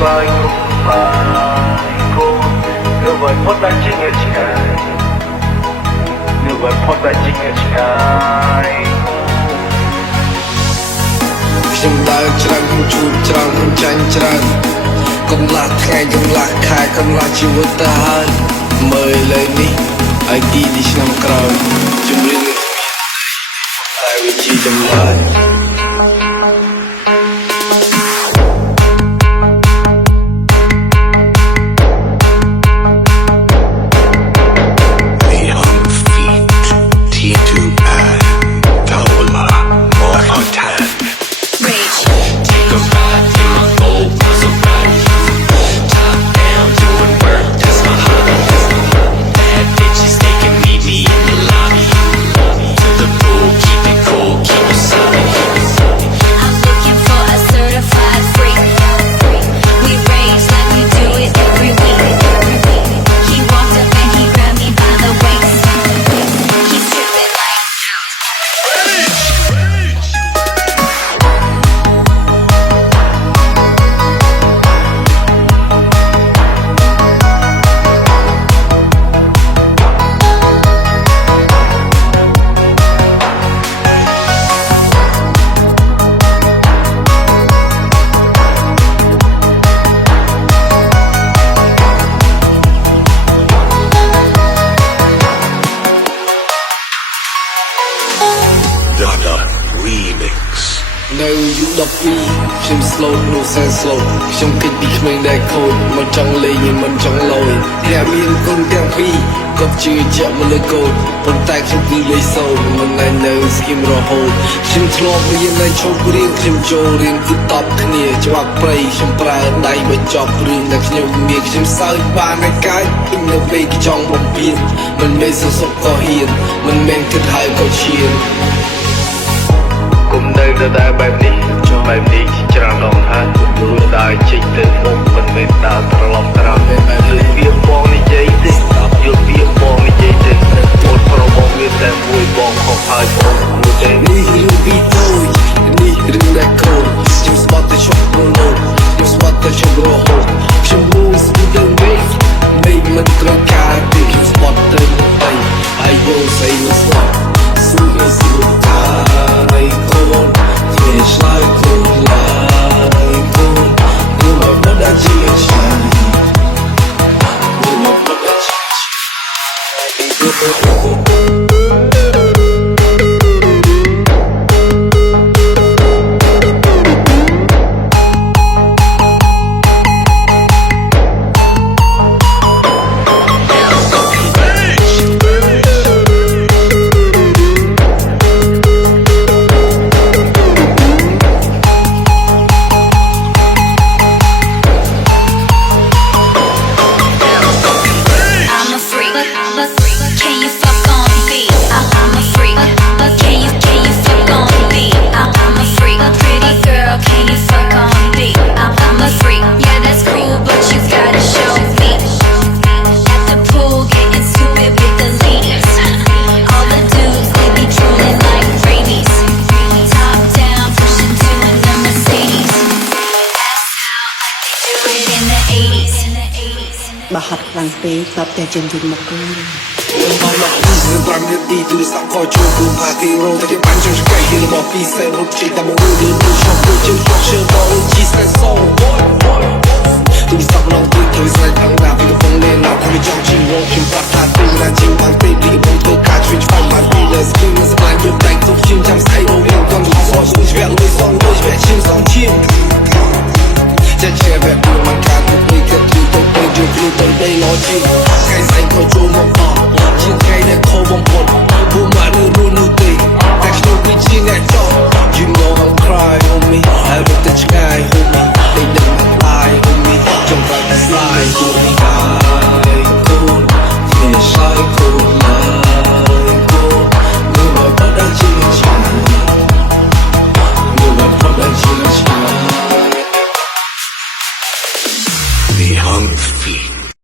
like Michael. Người vẫn phốt đã chính ở trái. Người vẫn phốt đã chính ở trái. ខ្ញុំដើរច្រើនខ្ញុំជួបច្រើនខ្ញុំចាញ់ច្រើនកន្លះថ្ងៃកន្លះខែកន្លះជីវិតទៅហើយមើលលើនេះហើយទីឆ្នាំក្រោយជំរាបនឹងតែវិជាចម្លើយ នៅយុ12ខ្ញុំ slow នោះសែន slow ខ្ញុំគិតពីក្មេងដែលខូចមិនចង់លេងមិនចង់លយអ្នកមានកូនទាំងពីរក៏ជឿជាក់មកលើកូនប៉ុន្តែខ្ញុំគឺលេខសូន្យមិនដែលនៅស្គីមរហូតខ្ញុំធ្លាប់រៀននៅឈប់រៀនខ្ញុំចូលរៀនគឺតបគ្នាច្បាប់ព្រៃខ្ញុំប្រើដៃបញ្ចប់រឿងដែលខ្ញុំមានខ្ញុំសើចបានតែកាយពេញនៅពេលចង់បំពេញមិនមែនសសុខក៏ហ៊ានមិនមែនគិតហើយក៏ឈាន គុំនៅដដែលបែបនេះបែបនេះច្រើនដងហើយគូដើរចេញទៅមុខមិនមែនដើរត្រឡប់ក្រោយលឺវាបងនិយាយទេយល់វាបងនិយាយទេអូនប្រមងវាតែមួយបងខុសហើយបងគួរទេនេះរឿងពីតូចនេះរឿងដែលខូចខ្ញុំស្បាត់តែឈប់ប្រឡូតខ្ញុំស្បាត់តែឈប់រហូតខ្ញុំមួយស្ពូទៅវិញមិនត្រូវការទេខ្ញុំស្បាត់ទៅទៅហើយយកស្អីមកស្បាត់ស៊ូទៅស៊ូថាហើយកូនIt's like a light on. You're my brother, G.I. You're my brother, G.I. Bà hạt làng tế tập để chân dịch một cơn Hãy subscribe cho kênh Ghiền Mì Gõ để không bỏ lỡ những video hấp dẫn